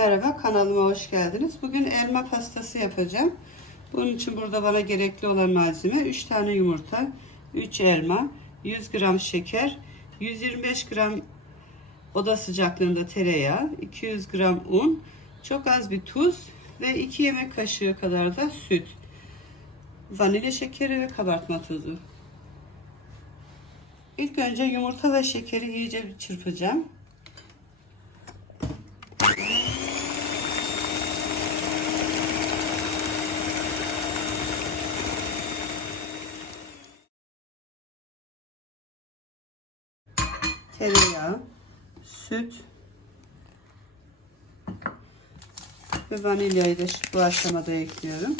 Merhaba kanalıma hoş geldiniz. Bugün elma pastası yapacağım. Bunun için burada bana gerekli olan malzeme 3 tane yumurta, 3 elma, 100 gram şeker, 125 gram oda sıcaklığında tereyağı, 200 gram un, çok az bir tuz ve 2 yemek kaşığı kadar da süt. Vanilya şekeri ve kabartma tozu. İlk önce yumurta ve şekeri iyice çırpacağım. Tereyağı, süt ve vanilyayı da bu aşamada ekliyorum.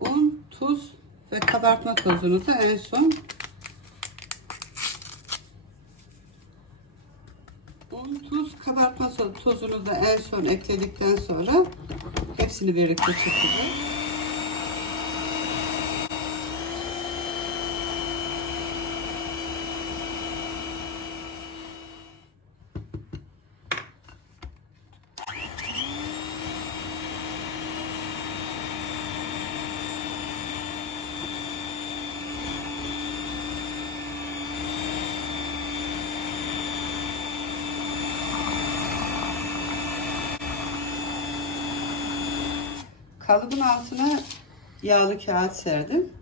un, tuz ve kabartma tozunu da en son un, tuz, kabartma tozunu da en son ekledikten sonra hepsini birlikte çırpacağız. Kalıbın altına yağlı kağıt serdim.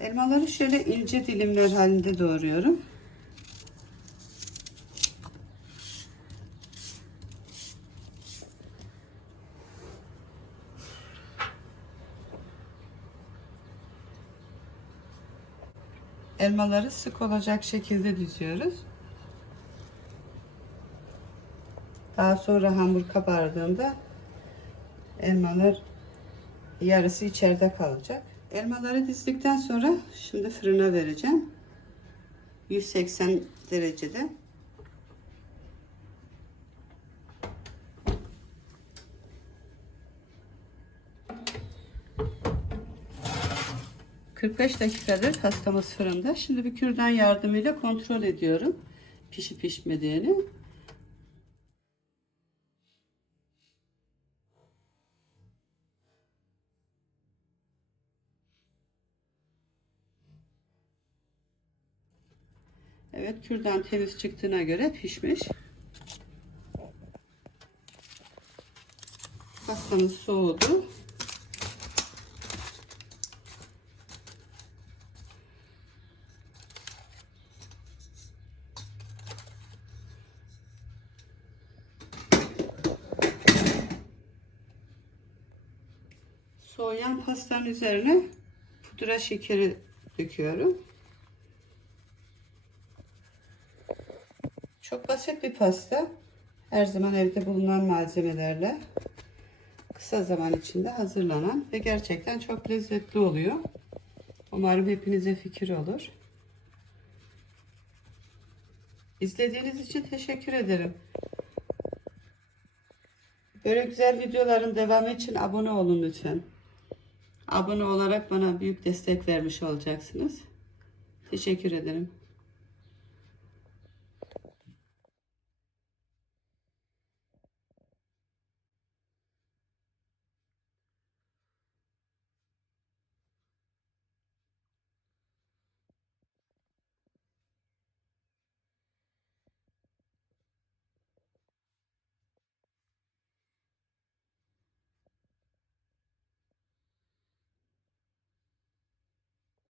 Elmaları şöyle ince dilimler halinde doğruyorum. Elmaları sık olacak şekilde düzüyoruz. Daha sonra hamur kabardığında elmalar yarısı içeride kalacak. Elmaları dizdikten sonra şimdi fırına vereceğim. 180 derecede. ...45 dakikadır pastamız fırında. Şimdi bir kürdan yardımıyla kontrol ediyorum. Pişip pişmediğini. Evet kürdan temiz çıktığına göre pişmiş. Pastamız soğudu. Soğuyan pastanın üzerine pudra şekeri döküyorum. Çok basit bir pasta. Her zaman evde bulunan malzemelerle kısa zaman içinde hazırlanan ve gerçekten çok lezzetli oluyor. Umarım hepinize fikir olur. İzlediğiniz için teşekkür ederim. Böyle güzel videoların devamı için abone olun lütfen. Abone olarak bana büyük destek vermiş olacaksınız. Teşekkür ederim.